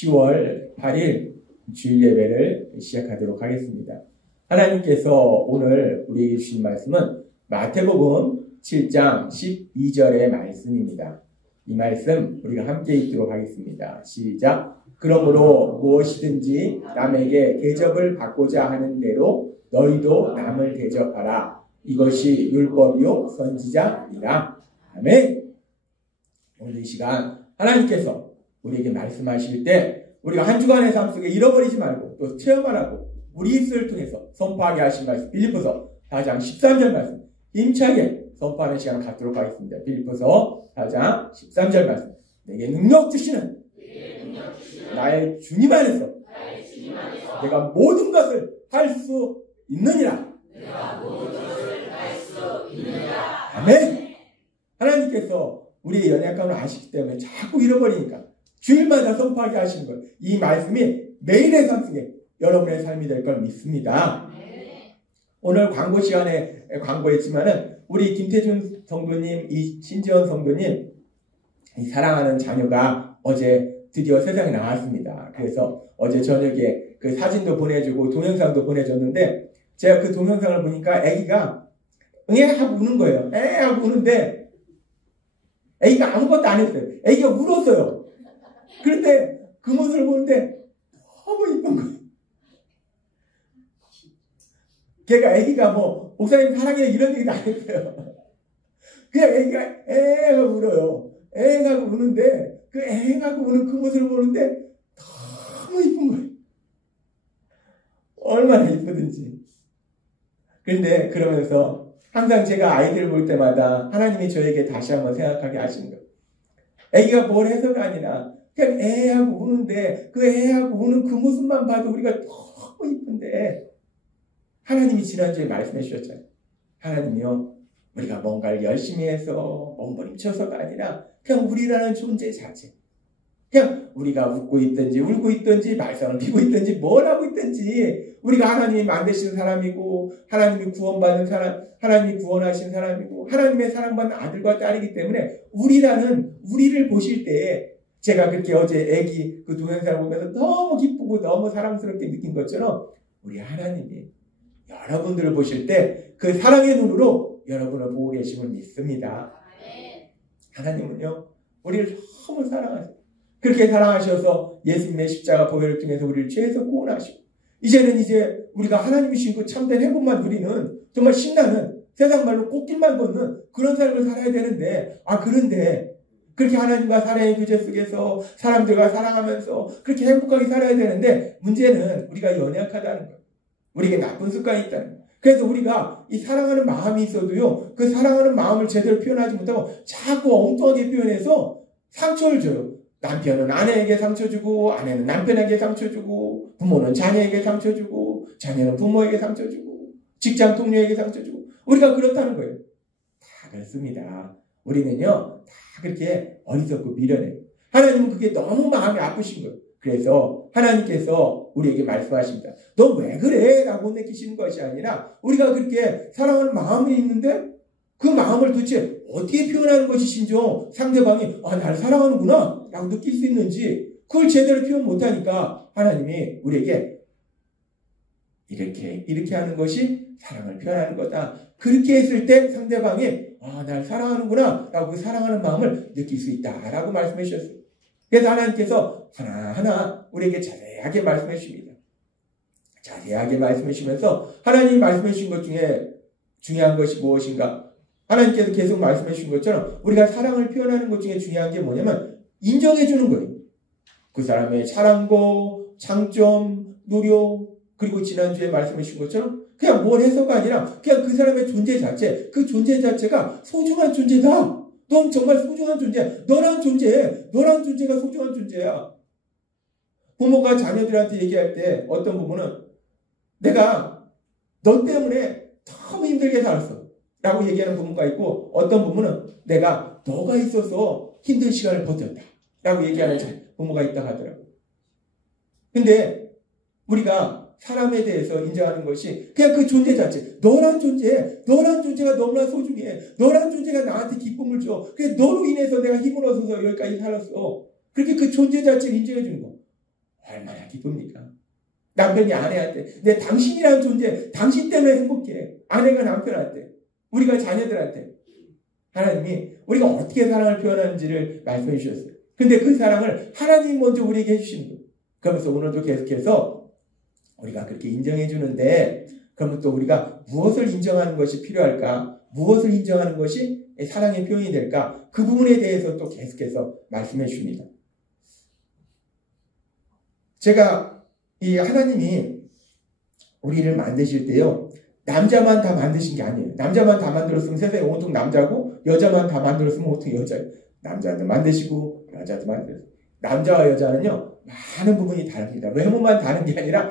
10월 8일 주일 예배를 시작하도록 하겠습니다. 하나님께서 오늘 우리에게 주신 말씀은 마태복음 7장 12절의 말씀입니다. 이 말씀 우리가 함께 읽도록 하겠습니다. 시작. 그러므로 무엇이든지 남에게 대접을 받고자 하는 대로 너희도 남을 대접하라. 이것이 율법이요 선지자이라. 아멘. 오늘 이 시간 하나님께서 우리에게 말씀하실 때 우리가 한 주간의 삶 속에 잃어버리지 말고 또 체험하라고 우리 입술을 통해서 선포하게 하신 말씀 빌립보서 4장 13절 말씀 힘차게 선포하는 시간을 갖도록 하겠습니다. 빌립보서 4장 13절 말씀 내게 능력 주시는 나의 주님 안에서 내가 모든 것을 할 수 있느니라. 아멘. 하나님께서 우리의 연약함을 아시기 때문에 자꾸 잃어버리니까 주일마다 선포하게 하시는 것. 이 말씀이 매일의 삶 속에 여러분의 삶이 될 걸 믿습니다. 오늘 광고 시간에 광고했지만은 우리 김태준 성도님, 신지원 성도님 이 사랑하는 자녀가 어제 드디어 세상에 나왔습니다. 그래서 어제 저녁에 그 사진도 보내주고 동영상도 보내줬는데 제가 그 동영상을 보니까 아기가 에 하고 우는 거예요. 에 하고 우는데 아기가 아무것도 안 했어요. 아기가 울었어요. 그런데 그 모습을 보는데 너무 이쁜 거예요. 걔가 아기가 뭐 목사님 사랑해 이런 얘기도 안 했어요. 그냥 아기가 에 하고 울어요. 에 하고 우는데 그 에 하고 우는 그 모습을 보는데 너무 이쁜 거예요. 얼마나 이쁘든지. 그런데 그러면서 항상 제가 아이들 볼 때마다 하나님이 저에게 다시 한번 생각하게 하시는 거예요. 아기가 뭘 해서가 아니라 그냥 애하고 우는데 그 애하고 우는 그 모습만 봐도 우리가 너무 이쁜데 하나님이 지난주에 말씀해 주셨잖아요. 하나님이요 우리가 뭔가를 열심히 해서 몸부림쳐서가 아니라 그냥 우리라는 존재 자체 그냥 우리가 웃고 있든지 울고 있든지 말썽을 피고 있든지 뭘 하고 있든지 우리가 하나님이 만드신 사람이고 하나님이 구원받은 사람 하나님이 구원하신 사람이고 하나님의 사랑받는 아들과 딸이기 때문에 우리를 보실 때 제가 그렇게 어제 애기 그 동영상을 보면서 너무 기쁘고 너무 사랑스럽게 느낀 것처럼 우리 하나님이 여러분들을 보실 때 그 사랑의 눈으로 여러분을 보고 계심을 믿습니다. 하나님은요 우리를 너무 사랑하세요. 그렇게 사랑하셔서 예수님의 십자가 보혈을 통해서 우리를 죄에서 구원하시고 이제는 우리가 하나님이 주신 그 참된 행복만 누리는 정말 신나는 세상 말로 꽃길만 걷는 그런 삶을 살아야 되는데 그런데 그렇게 하나님과 사랑의 교제 속에서 사람들과 사랑하면서 그렇게 행복하게 살아야 되는데 문제는 우리가 연약하다는 거예요. 우리에게 나쁜 습관이 있다는 거예요. 그래서 우리가 이 사랑하는 마음이 있어도요 그 사랑하는 마음을 제대로 표현하지 못하고 자꾸 엉뚱하게 표현해서 상처를 줘요. 남편은 아내에게 상처 주고 아내는 남편에게 상처 주고 부모는 자녀에게 상처 주고 자녀는 부모에게 상처 주고 직장 동료에게 상처 주고 우리가 그렇다는 거예요. 다 그렇습니다. 우리는요 다 그렇게 어리석고 미련해요. 하나님은 그게 너무 마음이 아프신 거예요. 그래서 하나님께서 우리에게 말씀하십니다. 너 왜 그래? 라고 느끼시는 것이 아니라 우리가 그렇게 사랑하는 마음이 있는데 그 마음을 도대체 어떻게 표현하는 것이 신종 상대방이 나를 사랑하는구나 라고 느낄 수 있는지 그걸 제대로 표현 못하니까 하나님이 우리에게 이렇게 하는 것이 사랑을 표현하는 거다. 그렇게 했을 때 상대방이 날 사랑하는구나 라고 그 사랑하는 마음을 느낄 수 있다 라고 말씀해 주셨어요. 그래서 하나님께서 하나하나 우리에게 자세하게 말씀해 주십니다. 자세하게 말씀해 주시면서 하나님이 말씀해 주신 것 중에 중요한 것이 무엇인가? 하나님께서 계속 말씀해 주신 것처럼 우리가 사랑을 표현하는 것 중에 중요한 게 뭐냐면 인정해 주는 거예요. 그 사람의 잘한 장점, 노력 그리고 지난주에 말씀해 주신 것처럼 그냥 뭘 해서가 아니라 그냥 그 사람의 존재 자체 그 존재 자체가 소중한 존재다. 넌 정말 소중한 존재야. 너란 존재가 소중한 존재야. 부모가 자녀들한테 얘기할 때 어떤 부모는 내가 너 때문에 너무 힘들게 살았어 라고 얘기하는 부모가 있고 어떤 부모는 내가 너가 있어서 힘든 시간을 버텼다 라고 얘기하는 부모가 있다고 하더라고요. 근데 우리가 사람에 대해서 인정하는 것이 그냥 그 존재 자체 너란 존재가 너무나 소중해. 너란 존재가 나한테 기쁨을 줘. 그래서 너로 인해서 내가 힘을 얻어서 여기까지 살았어. 그렇게 그 존재 자체를 인정해 주는 거. 얼마나 기쁩니까? 남편이 아내한테 내 당신이라는 존재, 당신 때문에 행복해. 아내가 남편한테, 우리가 자녀들한테. 하나님이 우리가 어떻게 사랑을 표현하는지를 말씀해 주셨어요. 근데 그 사랑을 하나님이 먼저 우리에게 해주시는 거예요. 그러면서 오늘도 계속해서 우리가 그렇게 인정해 주는데, 그러면 또 우리가 무엇을 인정하는 것이 필요할까? 무엇을 인정하는 것이 사랑의 표현이 될까? 그 부분에 대해서 또 계속해서 말씀해 줍니다. 제가 이 하나님이 우리를 만드실 때요, 남자만 다 만드신 게 아니에요. 남자만 다 만들었으면 세상에 온통 남자고, 여자만 다 만들었으면 온통 여자예요. 남자도 만드시고 여자도 만들었어요. 남자와 여자는요, 많은 부분이 다릅니다. 외모만 다른 게 아니라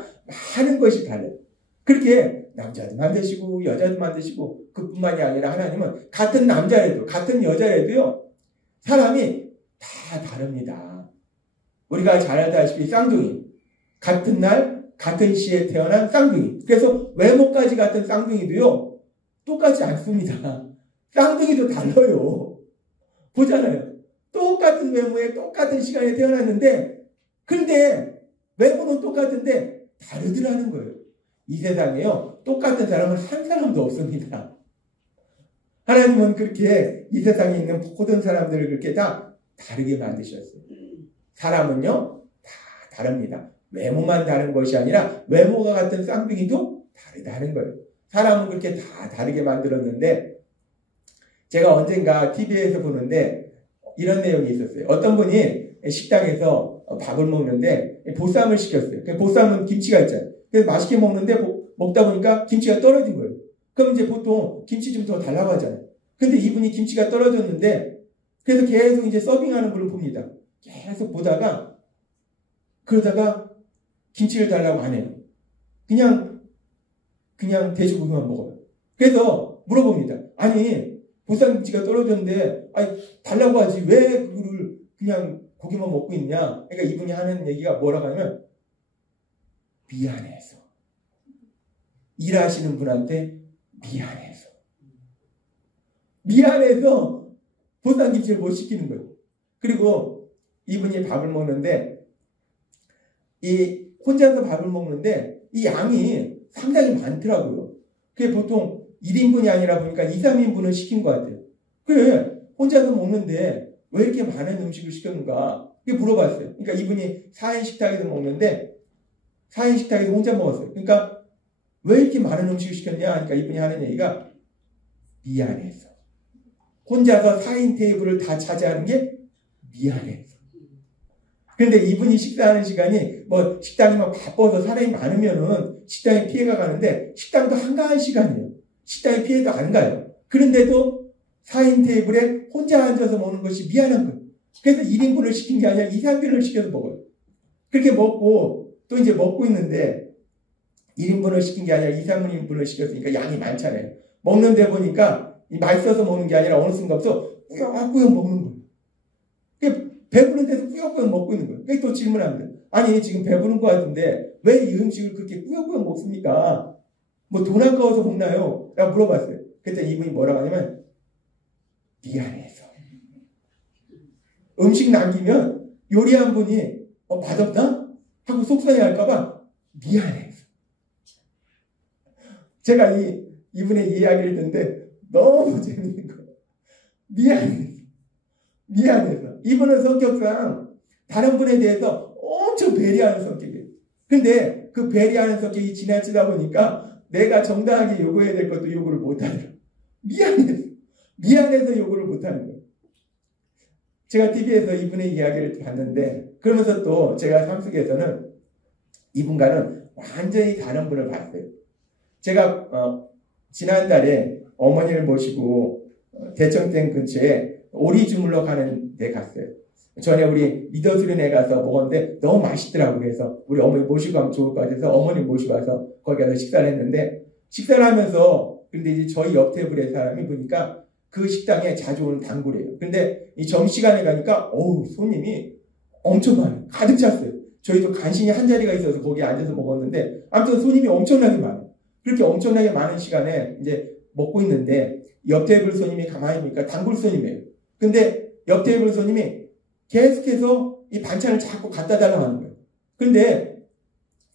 많은 것이 달라요. 그렇게 남자도 만드시고 여자도 만드시고, 그뿐만이 아니라 하나님은 같은 남자라도 같은 여자라도요, 사람이 다 다릅니다. 우리가 잘 알다시피 쌍둥이, 같은 날 같은 시에 태어난 쌍둥이. 그래서 외모까지 같은 쌍둥이도요, 똑같지 않습니다. 쌍둥이도 달라요. 보잖아요. 똑같은 외모에 똑같은 시간에 태어났는데, 근데 외모는 똑같은데 다르더라는 거예요. 이 세상에요, 똑같은 사람은 한 사람도 없습니다. 하나님은 그렇게 이 세상에 있는 모든 사람들을 그렇게 다 다르게 만드셨어요. 사람은요, 다 다릅니다. 외모만 다른 것이 아니라 외모가 같은 쌍둥이도 다르다는 거예요. 사람은 그렇게 다 다르게 만들었는데, 제가 언젠가 TV에서 보는데 이런 내용이 있었어요. 어떤 분이 식당에서 밥을 먹는데 보쌈을 시켰어요. 보쌈은 김치가 있잖아요. 그래서 맛있게 먹는데 먹다 보니까 김치가 떨어진 거예요. 그럼 이제 보통 김치 좀 더 달라고 하잖아요. 근데 이분이 김치가 떨어졌는데, 그래서 계속 이제 서빙하는 분을 봅니다. 계속 보다가, 그러다가 김치를 달라고 안 해요. 그냥 돼지고기만 먹어요. 그래서 물어봅니다. 아니, 보쌈김치가 떨어졌는데, 아니, 달라고 하지. 왜 그거를 그냥 고기만 먹고 있냐? 그러니까 이분이 하는 얘기가 뭐라고 하냐면, 미안해서. 일하시는 분한테 미안해서. 미안해서 보쌈김치를 못 시키는 거예요. 그리고 이분이 밥을 먹는데, 혼자서 밥을 먹는데 이 양이 상당히 많더라고요. 그게 보통 1인분이 아니라 보니까 2, 3인분을 시킨 것 같아요. 그래, 혼자서 먹는데 왜 이렇게 많은 음식을 시켰는가? 그게 물어봤어요. 그러니까 이분이 4인 식탁에서 먹는데 4인 식탁에서 혼자 먹었어요. 그러니까 왜 이렇게 많은 음식을 시켰냐? 그러니까 이분이 하는 얘기가 미안해서. 혼자서 4인 테이블을 다 차지하는 게 미안해서. 그런데 이분이 식사하는 시간이 뭐 식당이 막 바빠서 사람이 많으면은 식당에 피해가 가는데, 식당도 한가한 시간이에요. 식당에 피해도 안 가요. 그런데도 4인 테이블에 혼자 앉아서 먹는 것이 미안한 거예요. 그래서 1인분을 시킨 게 아니라 2, 3인분을 시켜서 먹어요. 그렇게 먹고 또 이제 먹고 있는데 1인분을 시킨 게 아니라 2, 3인분을 시켰으니까 양이 많잖아요. 먹는데 보니까 맛있어서 먹는 게 아니라 어느 순간부터 꾸역꾸역 먹는 거예요. 배부른 데서 꾸역꾸역 먹고 있는 거예요. 그래서 또 질문합니다. 아니, 지금 배부른 것 같은데 왜 이 음식을 그렇게 꾸역꾸역 먹습니까? 뭐 돈 아까워서 먹나요? 라고 물어봤어요. 그때 이분이 뭐라고 하냐면 미안해서. 음식 남기면 요리한 분이 맛없나? 하고 속상해할까봐 미안해서. 제가 이분의 이야기를 듣는데 너무 재밌는 거예요. 미안해서. 이분은 성격상 다른 분에 대해서 엄청 배려하는 성격이에요. 근데 그 배려하는 성격이 지나치다 보니까 내가 정당하게 요구해야 될 것도 요구를 못하는 거예요. 미안해서 요구를 못하는 거예요. 제가 TV에서 이분의 이야기를 봤는데, 그러면서 또 제가 삶 속에서는 이분과는 완전히 다른 분을 봤어요. 제가 지난달에 어머니를 모시고 대청댐 근처에 오리 주물러 가는 데 갔어요. 전에 우리 리더스린에 가서 먹었는데 너무 맛있더라고요. 그래서 우리 어머니 모시고 가면 좋을 것 같아서 어머니 모시고 가서 거기 가서 식사를 했는데, 식사를 하면서, 근데 이제 저희 옆 테이블의 사람이 보니까 그 식당에 자주 오는 단골이에요. 근데 이 점심시간에 가니까 손님이 엄청 많아요. 가득 찼어요. 저희도 간신히 한 자리가 있어서 거기에 앉아서 먹었는데, 아무튼 손님이 엄청나게 많아요. 그렇게 엄청나게 많은 시간에 이제 먹고 있는데, 옆 테이블 손님이 가만히 보니까 단골 손님이에요. 근데 옆 테이블 손님이 계속해서 이 반찬을 자꾸 갖다 달라고 하는 거예요. 근데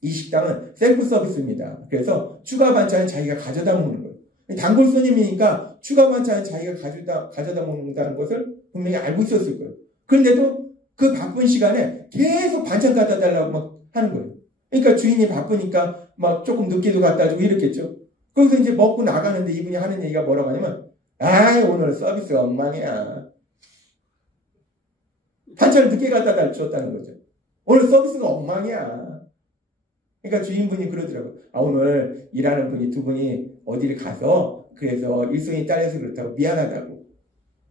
이 식당은 셀프 서비스입니다. 그래서 추가 반찬은 자기가 가져다 먹는 거예요. 단골 손님이니까 추가 반찬은 자기가 가져다 먹는다는 것을 분명히 알고 있었을 거예요. 그런데도 그 바쁜 시간에 계속 반찬 갖다 달라고 막 하는 거예요. 그러니까 주인이 바쁘니까 막 조금 늦게도 갖다 주고 이랬겠죠. 그래서 이제 먹고 나가는데 이분이 하는 얘기가 뭐라고 하냐면, 오늘 서비스가 엉망이야. 반찬을 늦게 갖다 줬다는 거죠. 오늘 서비스가 엉망이야. 그러니까 주인분이 그러더라고요. 오늘 일하는 분이 두 분이 어디를 가서 그래서 일손이 딸려서 그렇다고 미안하다고.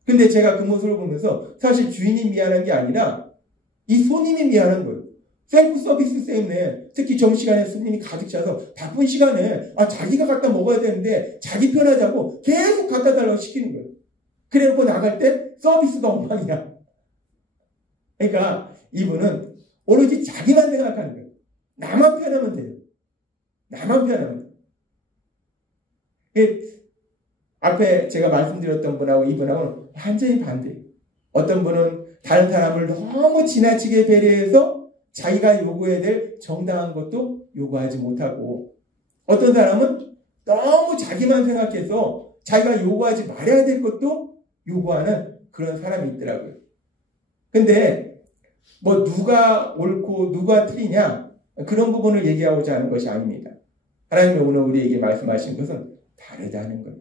근데 제가 그 모습을 보면서 사실 주인이 미안한 게 아니라 이 손님이 미안한 거예요. 셀프 서비스 때문에 특히 점심시간에 손님이 가득 차서 바쁜 시간에 자기가 갖다 먹어야 되는데 자기 편하자고 계속 갖다 달라고 시키는 거예요. 그래놓고 나갈 때 서비스가 엉망이야. 그러니까 이분은 오로지 자기만 생각하는 거예요. 나만 편하면 돼요. 나만 편하면 돼요. 앞에 제가 말씀드렸던 분하고 이분하고는 완전히 반대예요. 어떤 분은 다른 사람을 너무 지나치게 배려해서 자기가 요구해야 될 정당한 것도 요구하지 못하고, 어떤 사람은 너무 자기만 생각해서 자기가 요구하지 말아야 될 것도 요구하는 그런 사람이 있더라고요. 근데 뭐 누가 옳고 누가 틀리냐 그런 부분을 얘기하고자 하는 것이 아닙니다. 하나님이 오늘 우리에게 말씀하신 것은 다르다는 거예요.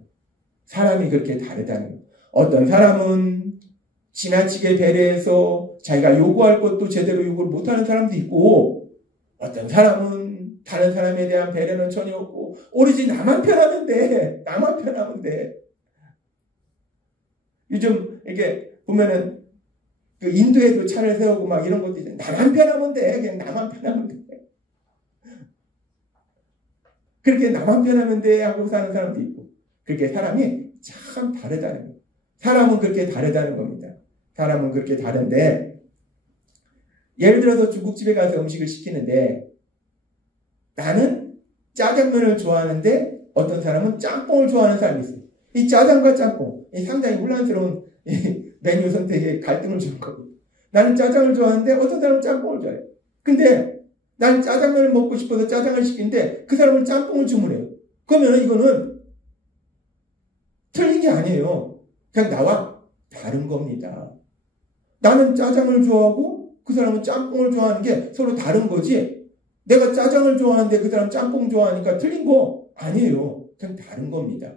사람이 그렇게 다르다는 거예요. 어떤 사람은 지나치게 배려해서 자기가 요구할 것도 제대로 요구를 못하는 사람도 있고, 어떤 사람은 다른 사람에 대한 배려는 전혀 없고 오로지 나만 편하면 돼. 나만 편하면 돼. 요즘 이렇게 보면은 그 인도에도 차를 세우고 막 이런 것도 있잖아요. 나만 편하면 돼. 그냥 나만 편하면 돼. 그렇게 나만 편하면 돼 하고 사는 사람도 있고, 그렇게 사람이 참 다르다는 거예요. 사람은 그렇게 다르다는 겁니다. 사람은 그렇게 다른데, 예를 들어서 중국집에 가서 음식을 시키는데 나는 짜장면을 좋아하는데 어떤 사람은 짬뽕을 좋아하는 사람이 있어요. 이 짜장과 짬뽕, 이 상당히 혼란스러운 메뉴 선택에 갈등을 주는 거거든요. 나는 짜장을 좋아하는데 어떤 사람은 짬뽕을 좋아해요. 근데 난 짜장면을 먹고 싶어서 짜장을 시키는데 그 사람은 짬뽕을 주문해요. 그러면 이거는 틀린 게 아니에요. 그냥 나와 다른 겁니다. 나는 짜장을 좋아하고 그 사람은 짬뽕을 좋아하는 게 서로 다른 거지, 내가 짜장을 좋아하는데 그 사람 짬뽕 좋아하니까 틀린 거 아니에요. 그냥 다른 겁니다.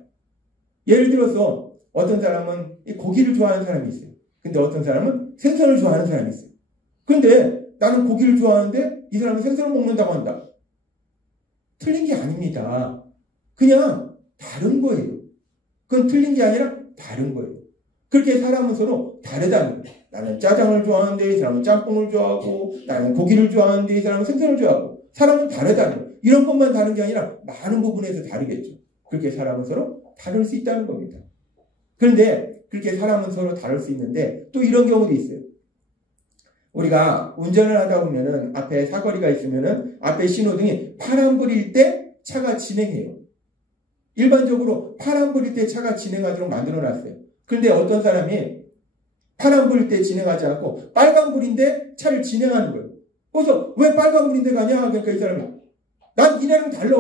예를 들어서 어떤 사람은 고기를 좋아하는 사람이 있어요. 근데 어떤 사람은 생선을 좋아하는 사람이 있어요. 근데 나는 고기를 좋아하는데 이 사람은 생선을 먹는다고 한다. 틀린 게 아닙니다. 그냥 다른 거예요. 그건 틀린 게 아니라 다른 거예요. 그렇게 사람은 서로 다르다는 거예요. 나는 짜장을 좋아하는데 이 사람은 짬뽕을 좋아하고, 나는 고기를 좋아하는데 이 사람은 생선을 좋아하고, 사람은 다르다는 거예요. 이런 것만 다른 게 아니라 많은 부분에서 다르겠죠. 그렇게 사람은 서로 다를 수 있다는 겁니다. 그런데 그렇게 사람은 서로 다를 수 있는데 또 이런 경우도 있어요. 우리가 운전을 하다 보면은 앞에 사거리가 있으면은 앞에 신호등이 파란불일 때 차가 진행해요. 일반적으로 파란불일 때 차가 진행하도록 만들어 놨어요. 그런데 어떤 사람이 파란불일 때 진행하지 않고 빨간불인데 차를 진행하는 거예요. 그래서 왜 빨간불인데 가냐? 그러니까 이 사람이, 난 니네랑 달라.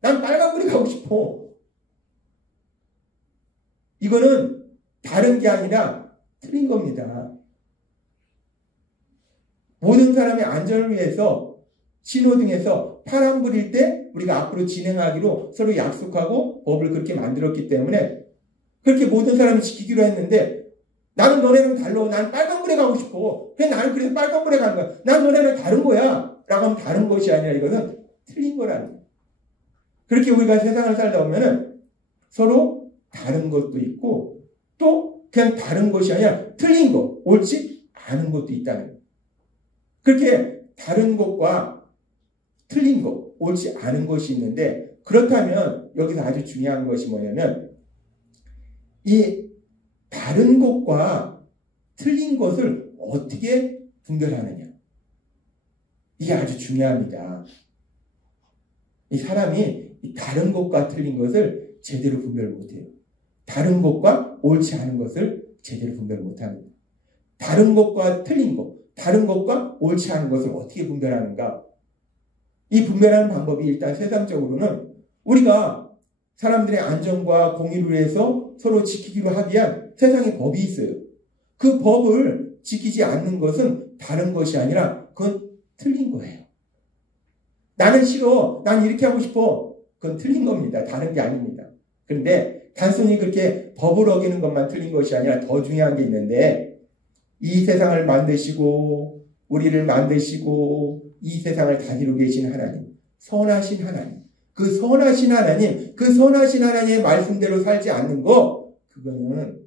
난 빨간불이 가고 싶어. 이거는 다른 게 아니라 틀린 겁니다. 모든 사람의 안전을 위해서 신호등에서 파란불일 때 우리가 앞으로 진행하기로 서로 약속하고 법을 그렇게 만들었기 때문에 그렇게 모든 사람이 지키기로 했는데, 나는 너네랑 달라. 난 빨간불에 가고 싶어. 나는 그래서 빨간불에 가는 거야. 난 너네랑 다른 거야. 라고 하면 다른 것이 아니라 이것은 틀린 거라는 거예요. 그렇게 우리가 세상을 살다 보면은 서로 다른 것도 있고 또 그냥 다른 것이 아니라 틀린 것, 옳지 않은 것도 있다는 거예요. 그렇게 다른 것과 틀린 것, 옳지 않은 것이 있는데, 그렇다면 여기서 아주 중요한 것이 뭐냐면 이 다른 것과 틀린 것을 어떻게 분별하느냐. 이게 아주 중요합니다. 이 사람이 이 다른 것과 틀린 것을 제대로 분별 못해요. 다른 것과 옳지 않은 것을 제대로 분별 못합니다. 다른 것과 틀린 것, 다른 것과 옳지 않은 것을 어떻게 분별하는가? 이 분별하는 방법이 일단 세상적으로는 우리가 사람들의 안전과 공의를 위해서 서로 지키기로 합의한 세상의 법이 있어요. 그 법을 지키지 않는 것은 다른 것이 아니라 그건 틀린 거예요. 나는 싫어. 난 이렇게 하고 싶어. 그건 틀린 겁니다. 다른 게 아닙니다. 그런데 단순히 그렇게 법을 어기는 것만 틀린 것이 아니라 더 중요한 게 있는데 이 세상을 만드시고 우리를 만드시고 이 세상을 다스리고 계신 하나님, 선하신 하나님, 그 선하신 하나님의 말씀대로 살지 않는 거 그거는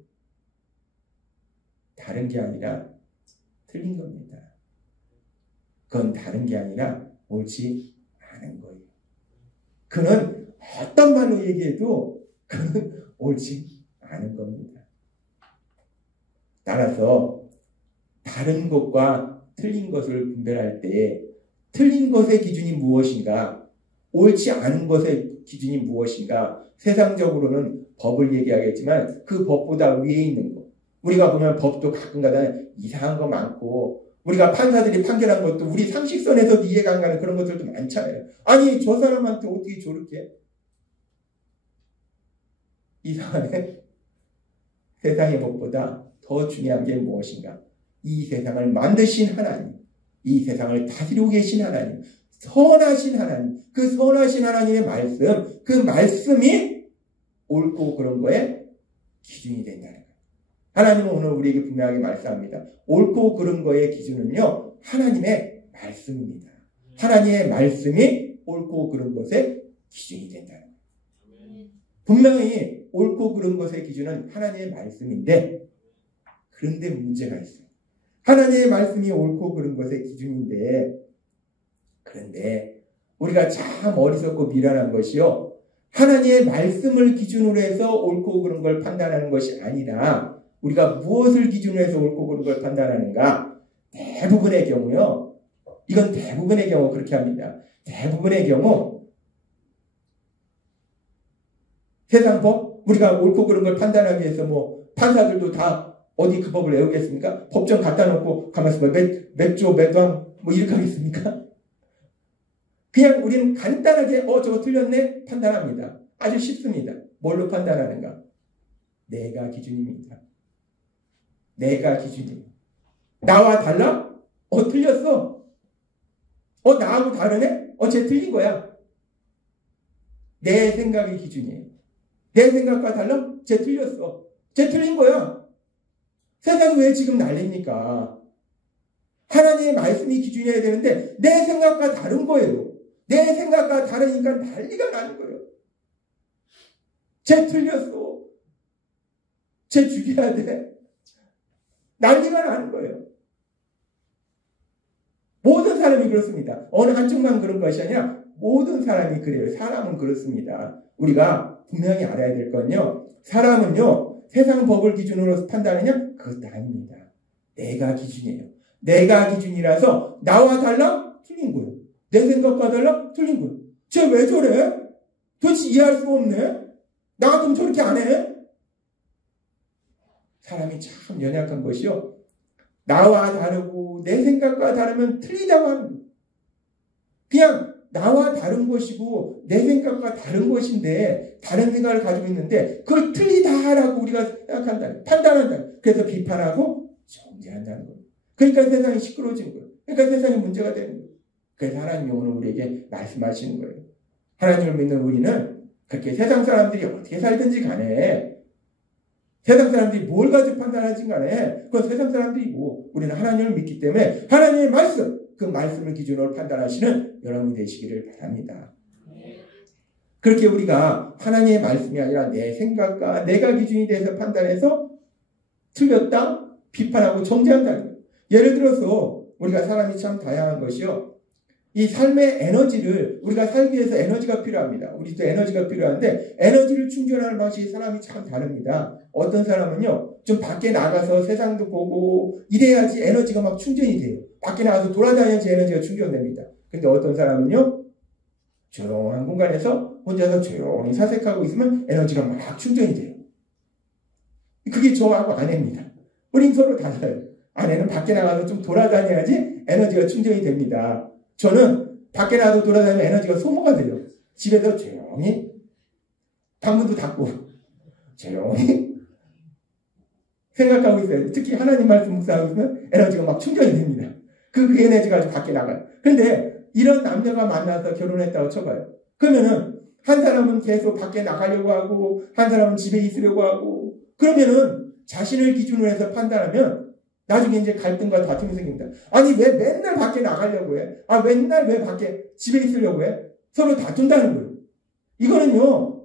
다른 게 아니라 틀린 겁니다. 그건 다른 게 아니라 옳지 않은 거예요. 그는 어떤 말로 얘기해도 그는 옳지 않은 겁니다. 따라서 다른 것과 틀린 것을 분별할 때 틀린 것의 기준이 무엇인가, 옳지 않은 것의 기준이 무엇인가, 세상적으로는 법을 얘기하겠지만 그 법보다 위에 있는 것. 우리가 보면 법도 가끔가다 이상한 거 많고 우리가 판사들이 판결한 것도 우리 상식선에서 이해가 안 가는 그런 것들도 많잖아요. 아니 저 사람한테 어떻게 저렇게 이상하네. 세상의 법보다 더 중요한 게 무엇인가? 이 세상을 만드신 하나님, 이 세상을 다스리고 계신 하나님, 선하신 하나님, 그 선하신 하나님의 말씀, 그 말씀이 옳고 그런 거에 기준이 된다는 거예요. 하나님은 오늘 우리에게 분명하게 말씀합니다. 옳고 그런 거의 기준은요, 하나님의 말씀입니다. 하나님의 말씀이 옳고 그런 것의 기준이 된다는 거예요. 분명히 옳고 그런 것의 기준은 하나님의 말씀인데, 그런데 문제가 있어요. 하나님의 말씀이 옳고 그런 것의 기준인데, 그런데 우리가 참 어리석고 미련한 것이요, 하나님의 말씀을 기준으로 해서 옳고 그런 걸 판단하는 것이 아니라 우리가 무엇을 기준으로 해서 옳고 그런 걸 판단하는가? 대부분의 경우요, 이건 대부분의 경우 그렇게 합니다. 대부분의 경우 세상 법, 우리가 옳고 그런 걸 판단하기 위해서 뭐 판사들도 다 어디 그 법을 외우겠습니까? 법정 갖다 놓고 가만있어 봐. 몇 조, 몇 왕, 뭐 이렇게 하겠습니까? 그냥 우리는 간단하게, 저거 틀렸네? 판단합니다. 아주 쉽습니다. 뭘로 판단하는가? 내가 기준입니다. 내가 기준이에요. 나와 달라? 틀렸어. 나하고 다르네? 쟤 틀린 거야. 내 생각이 기준이에요. 내 생각과 달라? 쟤 틀렸어. 쟤 틀린 거야. 세상이 왜 지금 난립니까? 하나님의 말씀이 기준이어야 되는데 내 생각과 다른 거예요. 내 생각과 다르니까 난리가 나는 거예요. 쟤 틀렸어. 쟤 죽여야 돼. 난리가 나는 거예요. 모든 사람이 그렇습니다. 어느 한쪽만 그런 것이 아니라 모든 사람이 그래요. 사람은 그렇습니다. 우리가 분명히 알아야 될 건요, 사람은요, 세상 법을 기준으로 판단하느냐? 그것도 아닙니다. 내가 기준이에요. 내가 기준이라서 나와 달라? 틀린 거예요. 내 생각과 달라? 틀린 거예요. 쟤 왜 저래? 도대체 이해할 수가 없네? 나 같으면 저렇게 안 해? 사람이 참 연약한 것이요, 나와 다르고 내 생각과 다르면 틀리다고 하는 거예요. 그냥 나와 다른 것이고 내 생각과 다른 것인데 다른 생각을 가지고 있는데 그걸 틀리다라고 우리가 생각한다, 판단한다. 그래서 비판하고 정죄한다는 거예요. 그러니까 세상이 시끄러워지는 거예요. 그러니까 세상이 문제가 되는 거예요. 그래서 하나님이 오늘 우리에게 말씀하시는 거예요. 하나님을 믿는 우리는 그렇게 세상 사람들이 어떻게 살든지 간에, 세상 사람들이 뭘 가지고 판단하든지 간에 그건 세상 사람들이고 우리는 하나님을 믿기 때문에 하나님의 말씀, 그 말씀을 기준으로 판단하시는 여러분이 되시기를 바랍니다. 그렇게 우리가 하나님의 말씀이 아니라 내 생각과 내가 기준이 돼서 판단해서 틀렸다, 비판하고 정죄한다는 거예요. 예를 들어서 우리가 사람이 참 다양한 것이요, 이 삶의 에너지를, 우리가 살기 위해서 에너지가 필요합니다. 우리도 에너지가 필요한데 에너지를 충전하는 방식이 사람이 참 다릅니다. 어떤 사람은요, 좀 밖에 나가서 세상도 보고 이래야지 에너지가 막 충전이 돼요. 밖에 나가서 돌아다녀야지 에너지가 충전됩니다. 근데 어떤 사람은요, 조용한 공간에서 혼자서 조용히 사색하고 있으면 에너지가 막 충전이 돼요. 그게 저하고 아내입니다. 우린 서로 달라요. 아내는 밖에 나가서 좀 돌아다녀야지 에너지가 충전이 됩니다. 저는 밖에 나가서 돌아다니면 에너지가 소모가 돼요. 집에서 조용히 방문도 닫고 조용히 생각하고 있어요. 특히 하나님 말씀 묵상하고 있으면 에너지가 막 충전이 됩니다. 그 에너지가 아주 밖에 나가요. 그런데 이런 남녀가 만나서 결혼했다고 쳐봐요. 그러면은 한 사람은 계속 밖에 나가려고 하고 한 사람은 집에 있으려고 하고 그러면은 자신을 기준으로 해서 판단하면 나중에 이제 갈등과 다툼이 생깁니다. 아니 왜 맨날 밖에 나가려고 해? 아 맨날 왜 밖에 집에 있으려고 해? 서로 다툰다는 거예요. 이거는요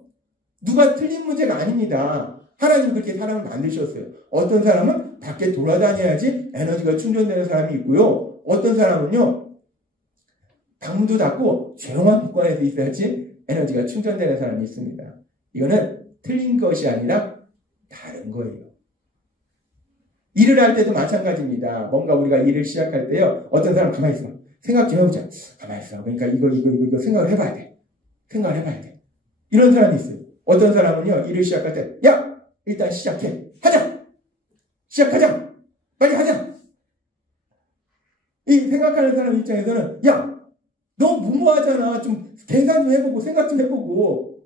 누가 틀린 문제가 아닙니다. 하나님 그렇게 사람을 만드셨어요. 어떤 사람은 밖에 돌아다녀야지 에너지가 충전되는 사람이 있고요. 어떤 사람은요 방문도 닫고 조용한 공간에서 있어야지 에너지가 충전되는 사람이 있습니다. 이거는 틀린 것이 아니라 다른 거예요. 일을 할 때도 마찬가지입니다. 뭔가 우리가 일을 시작할 때요. 어떤 사람 가만히 있어. 생각 좀 해보자. 가만히 있어. 그러니까 이거 생각을 해봐야 돼. 생각을 해봐야 돼. 이런 사람이 있어요. 어떤 사람은요. 일을 시작할 때 야! 일단 시작해. 하자! 시작하자! 빨리 하자! 이 생각하는 사람 입장에서는 야! 너 무모하잖아. 좀 계산 좀 해보고 생각 좀 해보고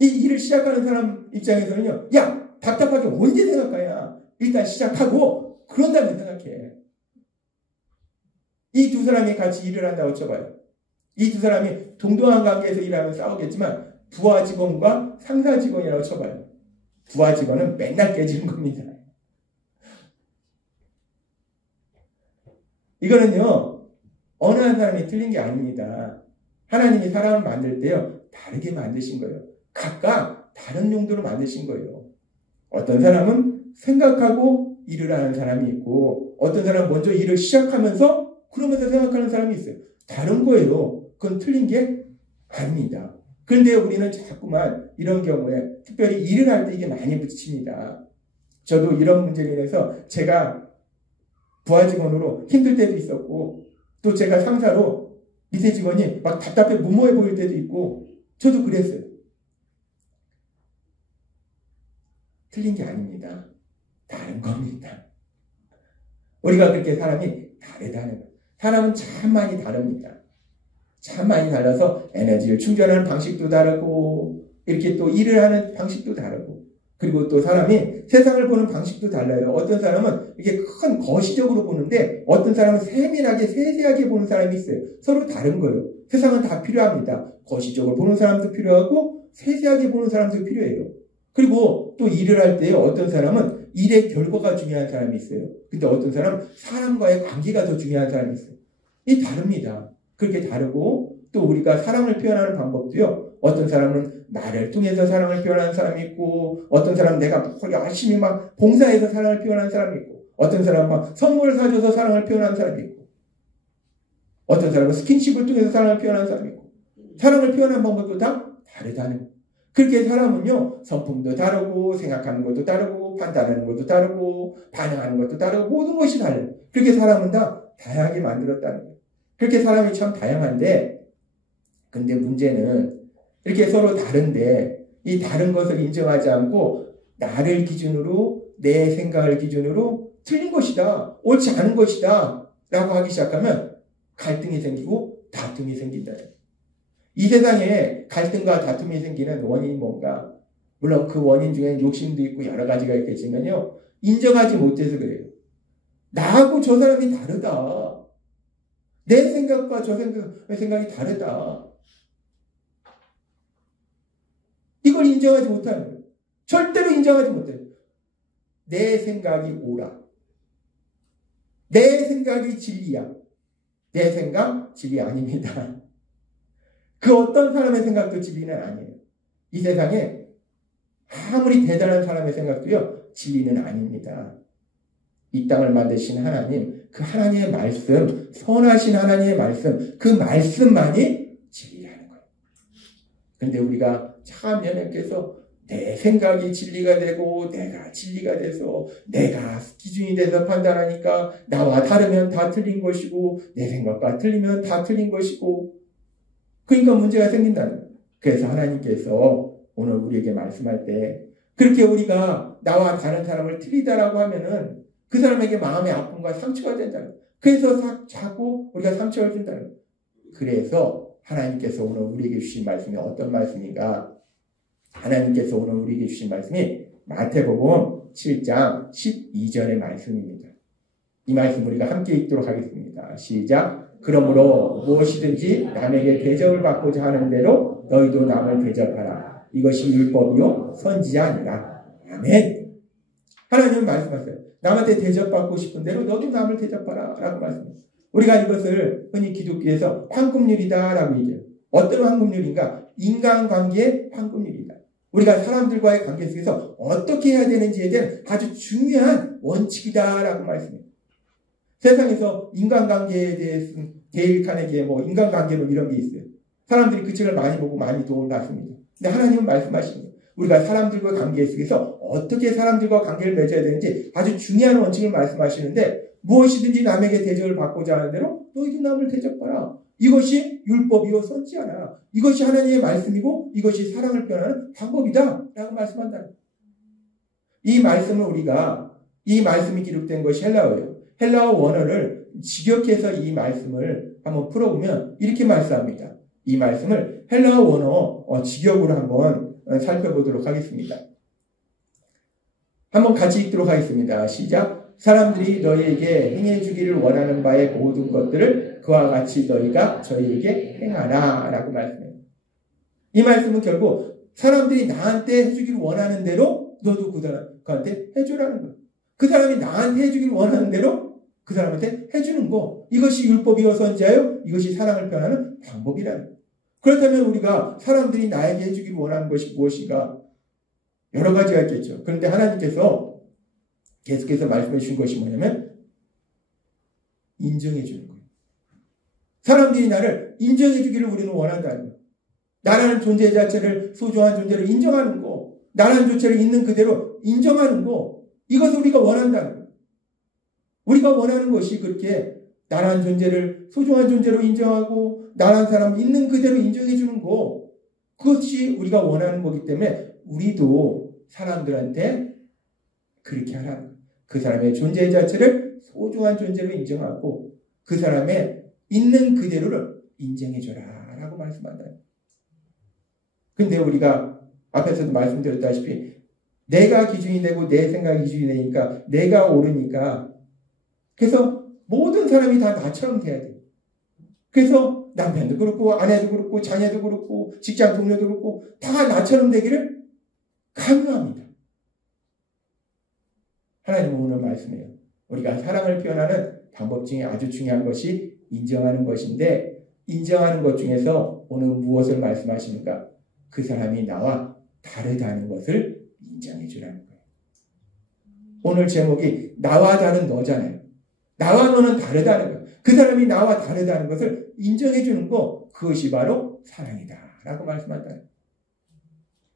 이 일을 시작하는 사람 입장에서는요. 야! 답답하게 언제 생각하냐. 일단 시작하고 그런 다음에 생각해. 이 두 사람이 같이 일을 한다고 쳐봐요. 이 두 사람이 동등한 관계에서 일하면 싸우겠지만 부하 직원과 상사 직원이라고 쳐봐요. 부하 직원은 맨날 깨지는 겁니다. 이거는요. 어느 한 사람이 틀린 게 아닙니다. 하나님이 사람을 만들 때요. 다르게 만드신 거예요. 각각 다른 용도로 만드신 거예요. 어떤 사람은 생각하고 일을 하는 사람이 있고 어떤 사람은 먼저 일을 시작하면서 그러면서 생각하는 사람이 있어요. 다른 거예요. 그건 틀린 게 아닙니다. 그런데 우리는 자꾸만 이런 경우에 특별히 일을 할 때 이게 많이 부딪힙니다. 저도 이런 문제로 인해서 제가 부하 직원으로 힘들 때도 있었고 또 제가 상사로 밑에 직원이 막 답답해 무모해 보일 때도 있고 저도 그랬어요. 틀린 게 아닙니다. 다른 겁니다. 우리가 그렇게 사람이 다르다는 거예요. 사람은 참 많이 다릅니다. 참 많이 달라서 에너지를 충전하는 방식도 다르고 이렇게 또 일을 하는 방식도 다르고 그리고 또 사람이 세상을 보는 방식도 달라요. 어떤 사람은 이렇게 큰 거시적으로 보는데 어떤 사람은 세밀하게 세세하게 보는 사람이 있어요. 서로 다른 거예요. 세상은 다 필요합니다. 거시적으로 보는 사람도 필요하고 세세하게 보는 사람도 필요해요. 그리고 또 일을 할 때 어떤 사람은 일의 결과가 중요한 사람이 있어요. 근데 어떤 사람은 사람과의 관계가 더 중요한 사람이 있어요. 이 다릅니다. 그렇게 다르고 또 우리가 사랑을 표현하는 방법도요. 어떤 사람은 말을 통해서 사랑을 표현하는 사람이 있고 어떤 사람은 내가 열심히 막 봉사해서 사랑을 표현하는 사람이 있고 어떤 사람은 막 선물을 사줘서 사랑을 표현하는 사람이 있고 어떤 사람은 스킨십을 통해서 사랑을 표현하는 사람이 있고 사랑을 표현하는 방법도 다 다르다는 거예요. 그렇게 사람은요. 성품도 다르고 생각하는 것도 다르고 판단하는 것도 다르고 반응하는 것도 다르고 모든 것이 달라요. 그렇게 사람은 다 다양하게 만들었다는 거예요. 그렇게 사람이 참 다양한데 근데 문제는 이렇게 서로 다른데 이 다른 것을 인정하지 않고 나를 기준으로 내 생각을 기준으로 틀린 것이다. 옳지 않은 것이다. 라고 하기 시작하면 갈등이 생기고 다툼이 생긴다. 이 세상에 갈등과 다툼이 생기는 원인이 뭔가 물론 그 원인 중에 욕심도 있고 여러 가지가 있겠지만요. 인정하지 못해서 그래요. 나하고 저 사람이 다르다. 내 생각과 저 생각이 다르다. 이걸 인정하지 못하는 거예요. 절대로 인정하지 못해요. 내 생각이 옳아. 내 생각이 진리야. 내 생각 진리 아닙니다. 그 어떤 사람의 생각도 진리는 아니에요. 이 세상에 아무리 대단한 사람의 생각도요. 진리는 아닙니다. 이 땅을 만드신 하나님, 그 하나님의 말씀, 선하신 하나님의 말씀, 그 말씀만이 진리라는 거예요. 그런데 우리가 참 연약해서 내 생각이 진리가 되고 내가 진리가 돼서 내가 기준이 돼서 판단하니까 나와 다르면 다 틀린 것이고 내 생각과 틀리면 다 틀린 것이고 그러니까 문제가 생긴다는 거예요. 그래서 하나님께서 오늘 우리에게 말씀할 때 그렇게 우리가 나와 다른 사람을 틀리다라고 하면은 그 사람에게 마음의 아픔과 상처가 된다는 거예요. 그래서 자꾸 우리가 상처를 준다는 거예요. 그래서 하나님께서 오늘 우리에게 주신 말씀이 어떤 말씀인가? 하나님께서 오늘 우리에게 주신 말씀이 마태복음 7장 12절의 말씀입니다. 이 말씀 우리가 함께 읽도록 하겠습니다. 시작. 그러므로 무엇이든지 남에게 대접을 받고자 하는 대로 너희도 남을 대접하라. 이것이 율법이요 선지자 아니라. 아멘. 하나님은 말씀하세요. 남한테 대접받고 싶은 대로 너도 남을 대접하라 라고 말씀해요. 우리가 이것을 흔히 기독교에서 황금률이다 라고 얘기해요. 어떤 황금률인가? 인간관계의 황금률이다. 우리가 사람들과의 관계 속에서 어떻게 해야 되는지에 대한 아주 중요한 원칙이다 라고 말씀해요. 세상에서 인간관계에 대해서는 데일 카네기의 인간관계론 이런 게 있어요. 사람들이 그 책을 많이 보고 많이 도움을 받습니다. 근데 하나님은 말씀하시는 거예요. 우리가 사람들과 관계 속에서 어떻게 사람들과 관계를 맺어야 되는지 아주 중요한 원칙을 말씀하시는데 무엇이든지 남에게 대접을 받고자 하는 대로 너희도 남을 대접하라. 이것이 율법이요 선지자라. 이것이 하나님의 말씀이고 이것이 사랑을 표현하는 방법이다 라고 말씀한다. 이 말씀을 이 말씀이 기록된 것이 헬라어예요. 헬라어 원어를 직역해서 이 말씀을 한번 풀어보면 이렇게 말씀합니다. 이 말씀을 헬라어 원어 직역으로 한번 살펴보도록 하겠습니다. 한번 같이 읽도록 하겠습니다. 시작. 사람들이 너희에게 행해주기를 원하는 바의 모든 것들을 그와 같이 너희가 저희에게 행하라 라고 말씀해요. 이 말씀은 결국 사람들이 나한테 해주기를 원하는 대로 너도 그한테 해주라는 거예요. 그 사람이 나한테 해주기를 원하는 대로 그 사람한테 해주는 거. 이것이 율법이요 선지자요. 이것이 사랑을 표현하는 방법이라는 거예요. 그렇다면 우리가 사람들이 나에게 해주기를 원하는 것이 무엇인가? 여러 가지가 있겠죠. 그런데 하나님께서 계속해서 말씀해 주신 것이 뭐냐면 인정해 주는 거예요. 사람들이 나를 인정해 주기를 우리는 원한다는 거예요. 나라는 존재 자체를 소중한 존재로 인정하는 거, 나라는 존재를 있는 그대로 인정하는 거, 이것을 우리가 원한다는 거예요. 우리가 원하는 것이 그렇게 나라는 존재를 소중한 존재로 인정하고 나라는 사람 있는 그대로 인정해 주는 거, 그것이 우리가 원하는 거기 때문에 우리도 사람들한테 그렇게 하라는 거예요. 그 사람의 존재 자체를 소중한 존재로 인정하고 그 사람의 있는 그대로를 인정해 줘라 라고 말씀한다. 근데 우리가 앞에서도 말씀드렸다시피 내가 기준이 되고 내 생각이 기준이 되니까 내가 옳으니까 그래서 모든 사람이 다 나처럼 돼야 돼요. 그래서 남편도 그렇고 아내도 그렇고 자녀도 그렇고 직장 동료도 그렇고 다 나처럼 되기를 강요합니다. 하나님은 오늘 말씀해요. 우리가 사랑을 표현하는 방법 중에 아주 중요한 것이 인정하는 것인데 인정하는 것 중에서 오늘 무엇을 말씀하시는가? 그 사람이 나와 다르다는 것을 인정해 주라는 거예요. 오늘 제목이 나와 다른 너잖아요. 나와 너는 다르다는 거예요. 그 사람이 나와 다르다는 것을 인정해 주는 거, 그것이 바로 사랑이다 라고 말씀한다.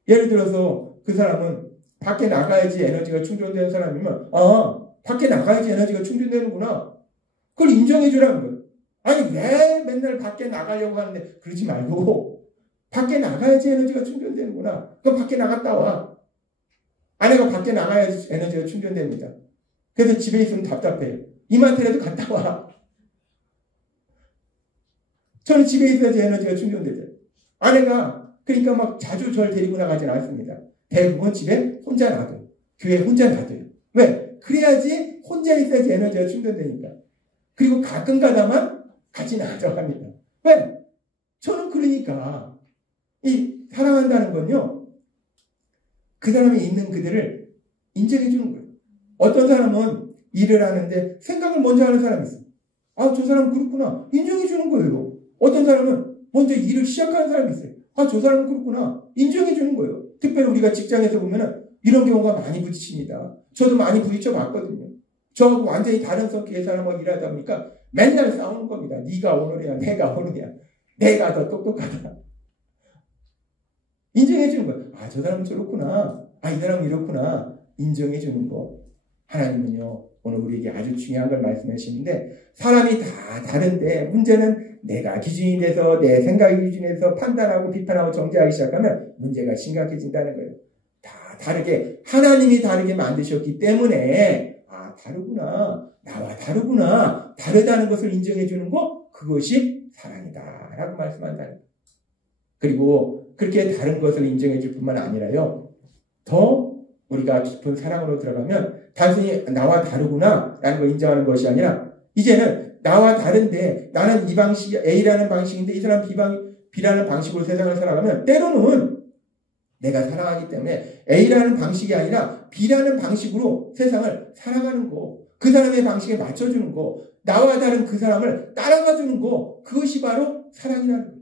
예를 들어서 그 사람은 밖에 나가야지 에너지가 충전되는 사람이면 밖에 나가야지 에너지가 충전되는구나. 그걸 인정해 주라는 거예요. 아니 왜 맨날 밖에 나가려고 하는데 그러지 말고 밖에 나가야지 에너지가 충전되는구나. 그럼 밖에 나갔다 와. 아내가 밖에 나가야지 에너지가 충전됩니다. 그래서 집에 있으면 답답해요. 이마트라도 갔다 와. 저는 집에 있어야지 에너지가 충전되죠. 아내가 그러니까 막 자주 저를 데리고 나가진 않습니다. 대부분 집에 혼자 놔둬요. 교회에 혼자 놔둬요. 왜? 그래야지 혼자 있어야지 에너지가 충전되니까. 그리고 가끔 가다만 같이 나가합니다. 왜? 저는 그러니까 이 사랑한다는 건요. 그 사람이 있는 그들을 인정해 주는 거예요. 어떤 사람은 일을 하는데 생각을 먼저 하는 사람이 있어요. 저 사람은 그렇구나. 인정해 주는 거예요. 어떤 사람은 먼저 일을 시작하는 사람이 있어요. 저 사람은 그렇구나. 인정해 주는 거예요. 특별히 우리가 직장에서 보면은 이런 경우가 많이 부딪힙니다. 저도 많이 부딪혀 봤거든요. 저하고 완전히 다른 성격의 사람하고 일하다 보니까 맨날 싸우는 겁니다. 네가 오늘이야, 내가 오늘이야. 내가 더 똑똑하다. 인정해 주는 거예요. 저 사람은 저렇구나. 이 사람은 이렇구나. 인정해 주는 거. 하나님은요, 오늘 우리에게 아주 중요한 걸 말씀하시는데 사람이 다 다른데 문제는 내가 기준이 돼서 내 생각이 기준에서 판단하고 비판하고 정죄하기 시작하면 문제가 심각해진다는 거예요. 다 다르게 하나님이 다르게 만드셨기 때문에 다르구나. 나와 다르구나. 다르다는 것을 인정해 주는 것, 그것이 사랑이다. 라고 말씀한다는 거예요. 그리고 그렇게 다른 것을 인정해 줄 뿐만 아니라요. 더 우리가 깊은 사랑으로 들어가면 단순히 나와 다르구나 라는 걸 인정하는 것이 아니라 이제는 나와 다른데 나는 이 방식이 A라는 방식인데 이 사람 B라는 방식으로 세상을 살아가면 때로는 내가 사랑하기 때문에 A라는 방식이 아니라 B라는 방식으로 세상을 살아가는 거, 그 사람의 방식에 맞춰주는 거, 나와 다른 그 사람을 따라가주는 거, 그것이 바로 사랑이라는 거예요.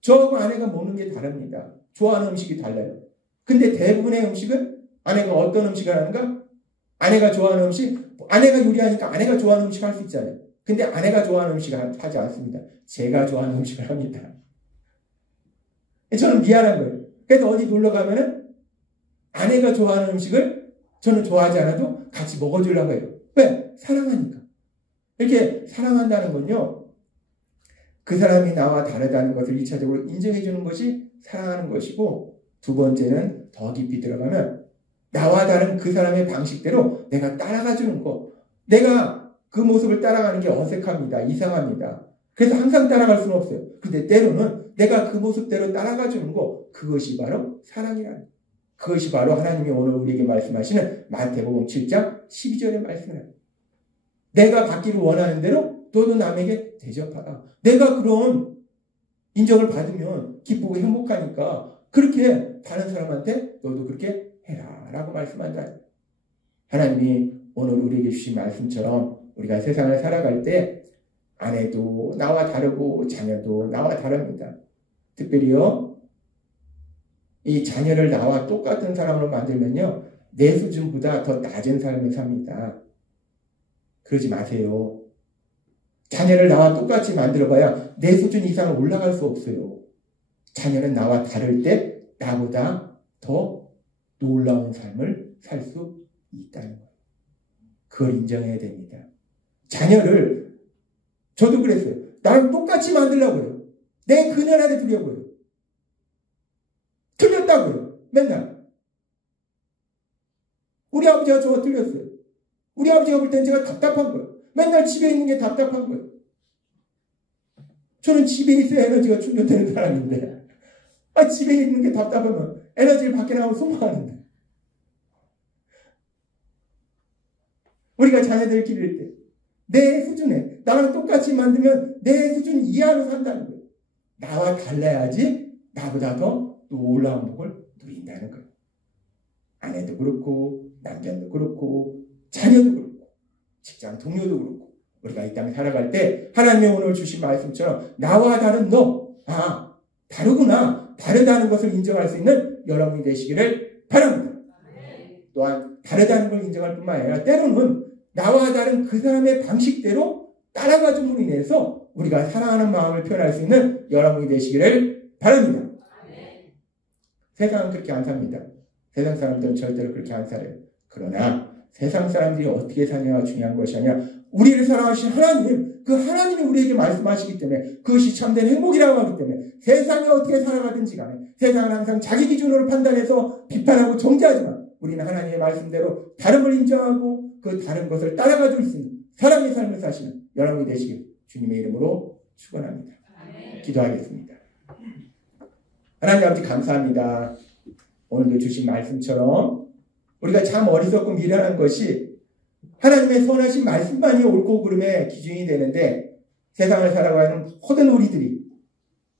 저하고 아내가 먹는 게 다릅니다. 좋아하는 음식이 달라요. 근데 대부분의 음식은 아내가 어떤 음식을 하는가? 아내가 좋아하는 음식, 아내가 요리하니까 아내가 좋아하는 음식 할 수 있잖아요. 근데 아내가 좋아하는 음식을 하지 않습니다. 제가 좋아하는 음식을 합니다. 저는 미안한 거예요. 그래서 어디 놀러 가면은 아내가 좋아하는 음식을 저는 좋아하지 않아도 같이 먹어주려고 해요. 왜? 사랑하니까. 이렇게 사랑한다는 건요, 그 사람이 나와 다르다는 것을 1차적으로 인정해주는 것이 사랑하는 것이고, 두 번째는 더 깊이 들어가면 나와 다른 그 사람의 방식대로 내가 따라가주는 것. 내가 그 모습을 따라가는 게 어색합니다. 이상합니다. 그래서 항상 따라갈 수는 없어요. 근데 때로는 내가 그 모습대로 따라가주는 것, 그것이 바로 사랑이라는 거예요. 그것이 바로 하나님이 오늘 우리에게 말씀하시는 마태복음 7장 12절의 말씀이에요. 내가 받기를 원하는 대로 너도 남에게 대접하라. 내가 그런 인정을 받으면 기쁘고 행복하니까 그렇게 다른 사람한테 너도 그렇게 해라 라고 말씀한다. 하나님이 오늘 우리에게 주신 말씀처럼 우리가 세상을 살아갈 때 아내도 나와 다르고 자녀도 나와 다릅니다. 특별히요, 이 자녀를 나와 똑같은 사람으로 만들면요, 내 수준보다 더 낮은 삶을 삽니다. 그러지 마세요. 자녀를 나와 똑같이 만들어봐야 내 수준 이상 올라갈 수 없어요. 자녀는 나와 다를 때 나보다 더 놀라운 삶을 살 수 있다는 거예요. 그걸 인정해야 됩니다. 자녀를, 저도 그랬어요. 나랑 똑같이 만들려고 해요. 내 그늘 아래 두려고 해요. 틀렸다고요. 맨날. 우리 아버지가 저가 틀렸어요. 우리 아버지가 볼 땐 제가 답답한 거예요. 맨날 집에 있는 게 답답한 거예요. 저는 집에 있어야 에너지가 충전되는 사람인데, 집에 있는 게 답답하면 에너지를 밖에 나가면 소모하는데. 우리가 자녀들 기를 때 내 수준에 나랑 똑같이 만들면 내 수준 이하로 산다는 거예요. 나와 달라야지 나보다 더 놀라운 복을 누린다는 거예요. 아내도 그렇고 남자도 그렇고 자녀도 그렇고 직장 동료도 그렇고 우리가 이 땅에 살아갈 때 하나님이 오늘 주신 말씀처럼 나와 다른 너, 다르구나, 다르다는 것을 인정할 수 있는 여러분이 되시기를 바랍니다. 또한 다르다는 걸 인정할 뿐만 아니라 때로는 나와 다른 그 사람의 방식대로 따라가줌으로 인해서 우리가 사랑하는 마음을 표현할 수 있는 여러분이 되시기를 바랍니다. 세상은 그렇게 안 삽니다. 세상 사람들은 절대로 그렇게 안 살아요. 그러나 세상 사람들이 어떻게 사냐가 중요한 것이 아니라 우리를 사랑하신 하나님, 그 하나님이 우리에게 말씀하시기 때문에 그것이 참된 행복이라고 하기 때문에 세상이 어떻게 살아가든지 간에 세상은 항상 자기 기준으로 판단해서 비판하고 정죄하지만 우리는 하나님의 말씀대로 다름을 인정하고 그 다른 것을 따라가 줄 수 있는 사랑의 삶을 사시는 여러분이 되시길 주님의 이름으로 축원합니다. 기도하겠습니다. 하나님 아버지 감사합니다. 오늘도 주신 말씀처럼 우리가 참 어리석고 미련한 것이 하나님의 선하신 말씀만이 옳고 그름의 기준이 되는데 세상을 살아가는 모든 우리들이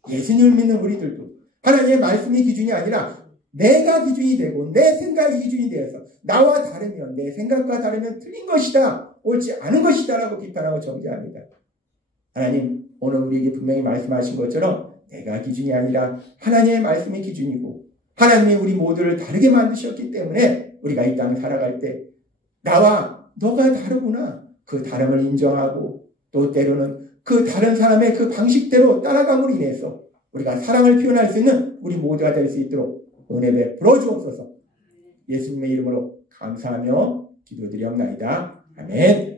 예수님을 믿는 우리들도 하나님의 말씀이 기준이 아니라 내가 기준이 되고 내 생각이 기준이 되어서 나와 다르면 내 생각과 다르면 틀린 것이다, 옳지 않은 것이다 라고 비판하고 정죄합니다. 하나님 오늘 우리에게 분명히 말씀하신 것처럼 내가 기준이 아니라 하나님의 말씀이 기준이고 하나님이 우리 모두를 다르게 만드셨기 때문에 우리가 이 땅을 살아갈 때 나와 너가 다르구나, 그 다름을 인정하고 또 때로는 그 다른 사람의 그 방식대로 따라감으로 인해서 우리가 사랑을 표현할 수 있는 우리 모두가 될 수 있도록 은혜 베풀어 주옵소서. 예수님의 이름으로 감사하며 기도드리옵나이다. 아멘.